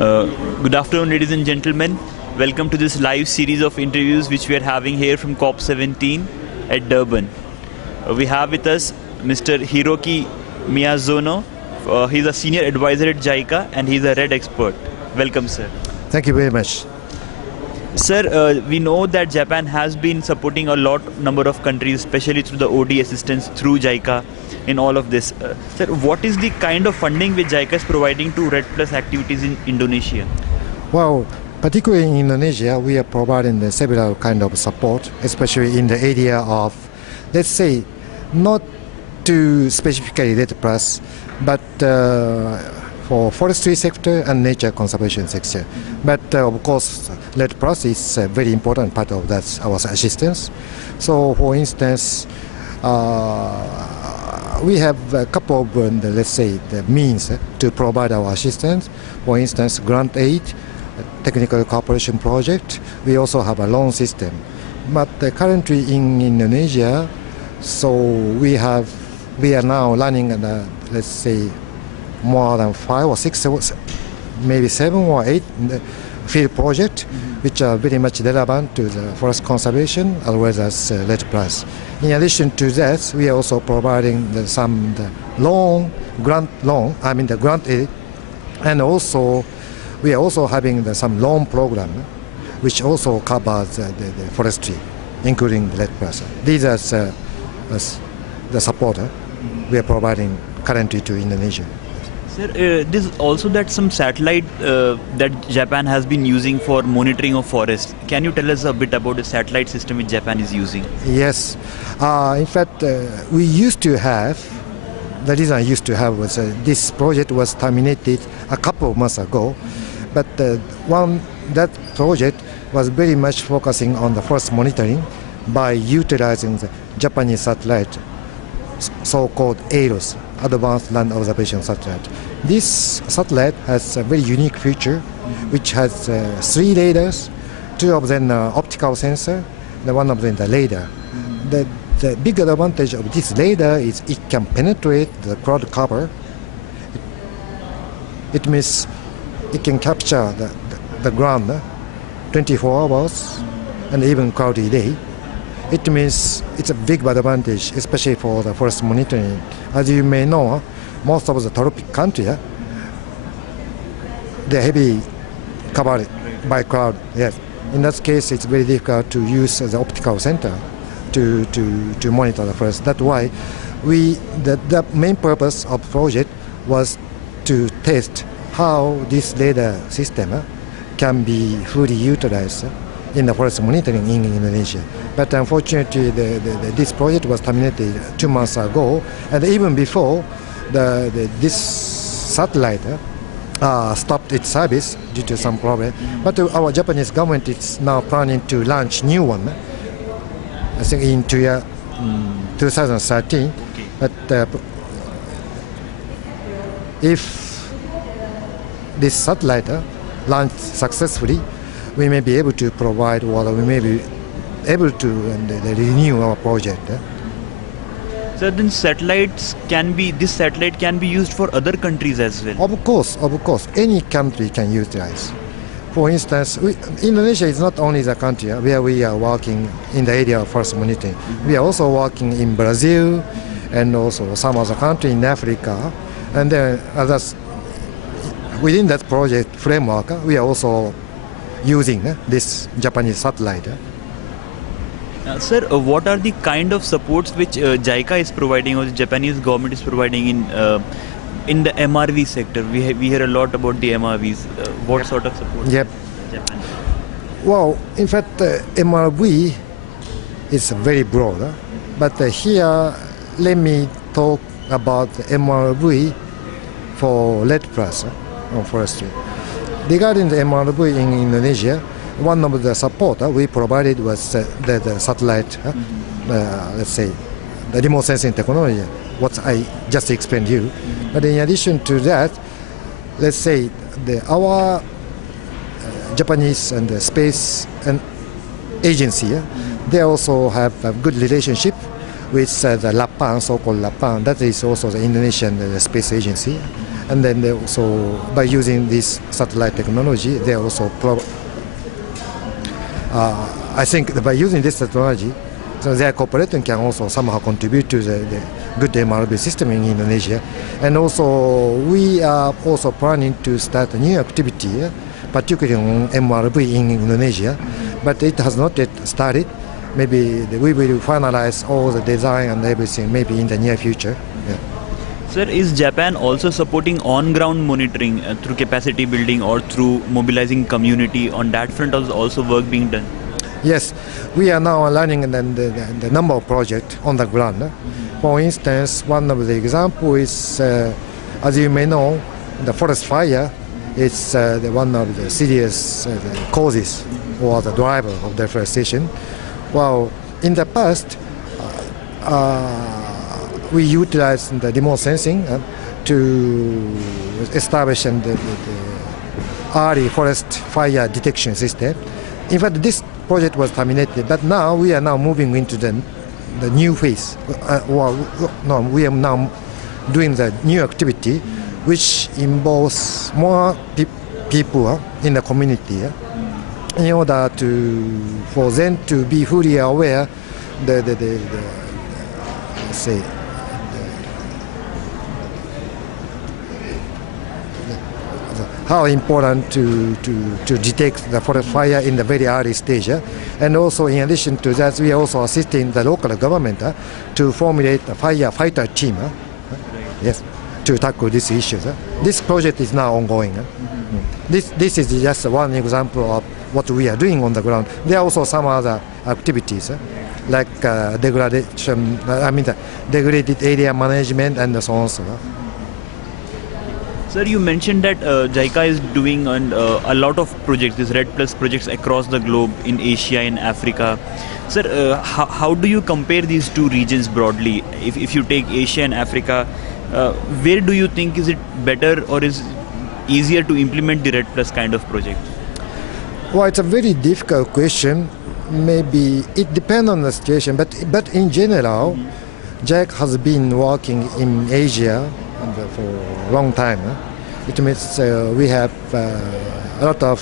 Uh, Good afternoon, ladies and gentlemen. Welcome to this live series of interviews which we are having here from COP17 at Durban. We have with us Mr. Hiroki Miyazono. He's a senior advisor at JICA and he's a REDD expert. Welcome, sir. Thank you very much. Sir, we know that Japan has been supporting a number of countries, especially through the OD assistance through JICA in all of this. Sir, what is the kind of funding which JICA is providing to REDD Plus activities in Indonesia? Well, particularly in Indonesia, we are providing several kind of support, especially in the area of, let's say, not to specifically REDD Plus, but for forestry sector and nature conservation sector. But of course, REDD Plus is a very important part of that, our assistance. So for instance, we have a couple of, let's say, the means to provide our assistance. For instance, grant aid, technical cooperation project. We also have a loan system. But currently in Indonesia, so we are now running, let's say, more than 5 or 6, maybe 7 or 8 field projects, which are very much relevant to the forest conservation as well as REDD Plus. In addition to that, we are also providing some the grant aid, and also we are also having some loan program, which also covers the forestry, including the REDD Plus. These are the support we are providing currently to Indonesia. Sir, there's also some satellite that Japan has been using for monitoring of forests. Can you tell us a bit about the satellite system which Japan is using? Yes. In fact, we used to have, the reason I used to have was this project was terminated a couple of months ago. But that project was very much focusing on the forest monitoring by utilizing the Japanese satellite, so-called ALOS, Advanced Land Observation Satellite. This satellite has a very unique feature, which has 3 radars, 2 of them are optical sensor, and 1 of them the radar. The big advantage of this radar is it can penetrate the cloud cover. It means it can capture the ground 24 hours and even cloudy day. It means it's a big advantage, especially for the forest monitoring. As you may know, most of the tropic countries, they're heavily covered by cloud. Yes. In that case, it's very difficult to use the optical center to monitor the forest. That's why the main purpose of the project was to test how this radar system can be fully utilized in the forest monitoring in Indonesia. But unfortunately, this project was terminated 2 months ago, and even before, this satellite stopped its service due to some problem. But our Japanese government is now planning to launch new one, I think in 2013. But if this satellite launched successfully, we may be able to provide, or we may be able to renew our project. So then this satellite can be used for other countries as well? Of course, any country can utilize. For instance, Indonesia is not only the country where we are working in the area of forest monitoring. We are also working in Brazil and also some other country in Africa. And then others, within that project framework, we are also using this Japanese satellite. Sir, what are the kind of supports which JICA is providing or the Japanese government is providing in the MRV sector? We hear a lot about the MRVs. What sort of support? Yep. Japan? Well, in fact, MRV is very broad. But here, let me talk about the MRV for REDD Plus on forestry. Regarding the MRV in Indonesia, one of the support we provided was the satellite, let's say, the remote sensing technology, what I just explained to you. But in addition to that, let's say our Japanese and the space and agency, they also have a good relationship with the LAPAN, so-called LAPAN. That is also the Indonesian space agency. And then they also, by using this satellite technology, they also I think that by using this technology, so their cooperation can also somehow contribute to the good MRV system in Indonesia. And also, we are also planning to start a new activity, particularly on MRV in Indonesia, but it has not yet started. Maybe we will finalize all the design and everything maybe in the near future. Yeah. Sir, is Japan also supporting on-ground monitoring through capacity building or through mobilizing community? On that front, also work being done? Yes, we are now running the number of projects on the ground. For instance, one of the examples is, as you may know, the forest fire is one of the serious causes or the driver of deforestation. Well, in the past, we utilized the remote sensing to establish the early forest fire detection system. In fact, this project was terminated, but now we are now moving into the new phase. We are now doing the new activity, which involves more people in the community, in order for them to be fully aware how important to detect the forest fire in the very early stage. And also, in addition to that, we are also assisting the local government to formulate a firefighter team. Yes, to tackle these issues. This project is now ongoing. This is just one example of what we are doing on the ground. There are also some other activities like degraded area management and so on. Sir, you mentioned that JICA is doing a lot of projects, these REDD Plus projects across the globe in Asia and Africa. Sir, how do you compare these two regions broadly? If you take Asia and Africa, where do you think is it better or is easier to implement the REDD Plus kind of project? Well, it's a very difficult question. Maybe it depends on the situation, but in general, JICA has been working in Asia for a long time. It means we have a lot of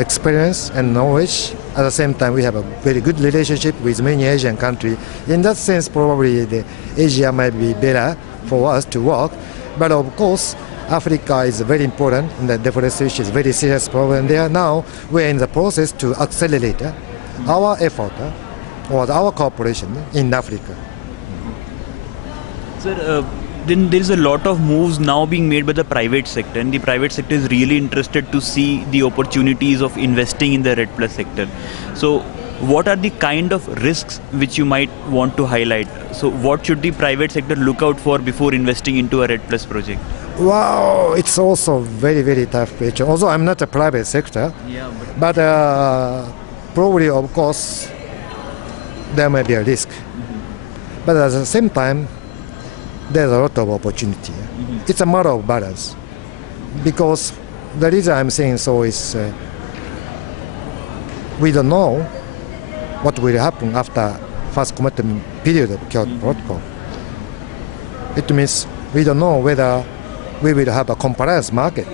experience and knowledge. At the same time, we have a very good relationship with many Asian countries. In that sense, probably Asia might be better for us to work. But of course, Africa is very important, and the deforestation is a very serious problem there. Now, we're in the process to accelerate our effort or our cooperation in Africa. Sir, then there is a lot of moves now being made by the private sector, and the private sector is really interested to see the opportunities of investing in the REDD Plus sector. So what are the kind of risks which you might want to highlight? So what should the private sector look out for before investing into a REDD Plus project? Wow, it's also very, very tough question. Although I'm not a private sector, but probably, of course, there may be a risk. But at the same time, there's a lot of opportunity. It's a matter of balance. Because the reason I'm saying so is we don't know what will happen after first commitment period of Kyoto Protocol. It means we don't know whether we will have a compliance market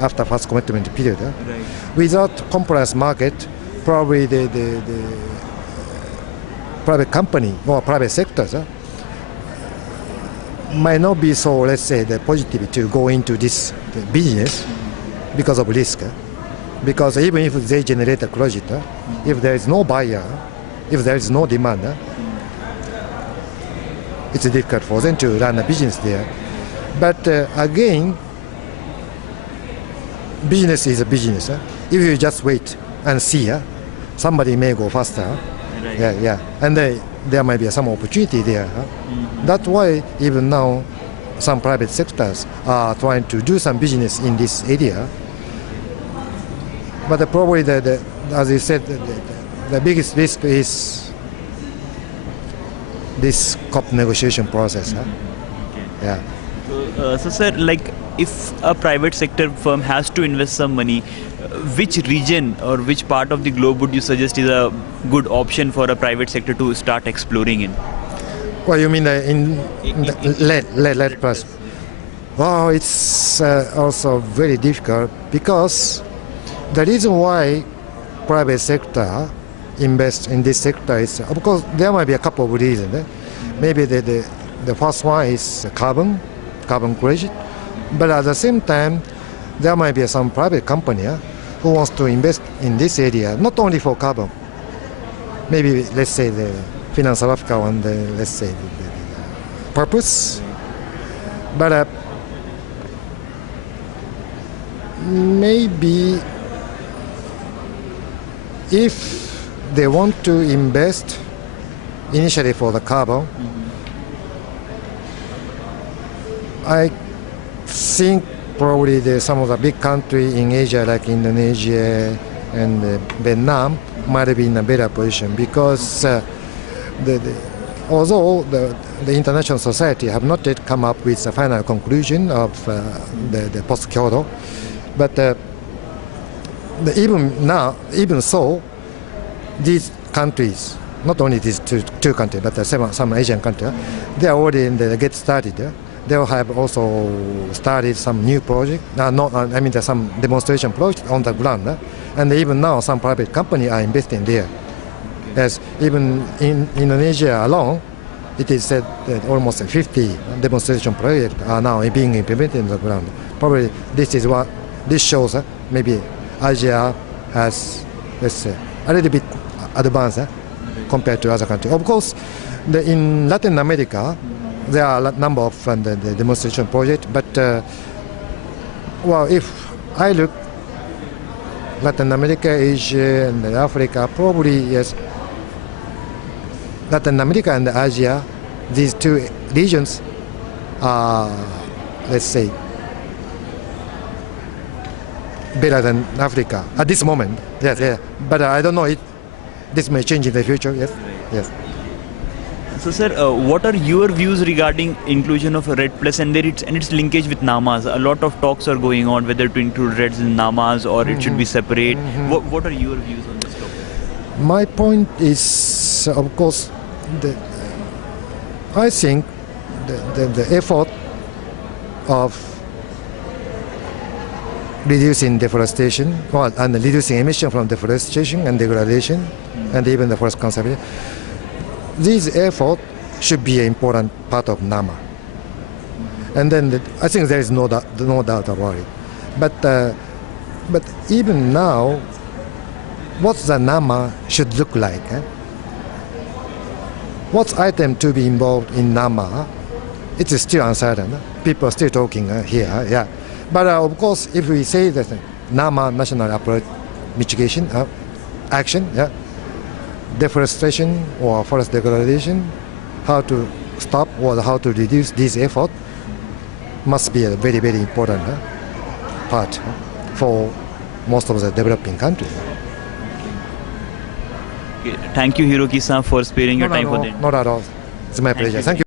after first commitment period. Right. Without compliance market, probably the private company or private sectors might not be so, let's say, the positive to go into this business because of risk. Because even if they generate a credit, if there is no buyer, if there is no demand, it's difficult for them to run a business there. But again, business is a business. If you just wait and see, somebody may go faster. Right. And there might be some opportunity there. That's why even now some private sectors are trying to do some business in this area. But probably, as you said, the biggest risk is this COP negotiation process. Yeah. So sir, like if a private sector firm has to invest some money, which region or which part of the globe would you suggest is a good option for a private sector to start exploring in? Well, you mean in REDD Plus? Well, it's also very difficult because the reason why private sector invest in this sector is, of course, there might be a couple of reasons. Maybe the first one is carbon credit, but at the same time, there might be some private company who wants to invest in this area, not only for carbon. Maybe, let's say, the Finance South Africa one, let's say, the purpose. But maybe if they want to invest initially for the carbon, I think probably some of the big countries in Asia like Indonesia and Vietnam might be in a better position because although the international society have not yet come up with a final conclusion of the post-Kyoto, but even so, these countries, not only these two countries, but some Asian countries, they are already in the get started. They have also started some new project. There's some demonstration project on the ground, and even now some private companies are investing there. As even in Indonesia alone, it is said that almost 50 demonstration projects are now being implemented on the ground. Probably this shows maybe Asia has, let's say, a little bit advanced compared to other countries. Of course, in Latin America, there are a number of the demonstration projects, but if I look Latin America, Asia, and Africa, probably yes. Latin America and Asia, these two regions are, let's say, better than Africa at this moment. Yes, yeah. But I don't know this may change in the future. Yes, yes. So, sir, what are your views regarding inclusion of REDD+ and its linkage with NAMAs? A lot of talks are going on whether to include REDDs in NAMAs or it should be separate. What are your views on this topic? My point is, of course, I think the effort of reducing deforestation and reducing emission from deforestation and degradation and even the forest conservation, these efforts should be an important part of NAMA. And then I think there is no doubt about it. But even now, what the NAMA should look like? What item to be involved in NAMA? It is still uncertain. People are still talking here. Yeah. But of course, if we say that NAMA, National Approach Mitigation Action, yeah, deforestation or forest degradation, how to stop or how to reduce this effort must be a very, very important part for most of the developing countries. Okay. Thank you, Hiroki-san, for sparing your time for that. Not at all. It's my pleasure. Thank you.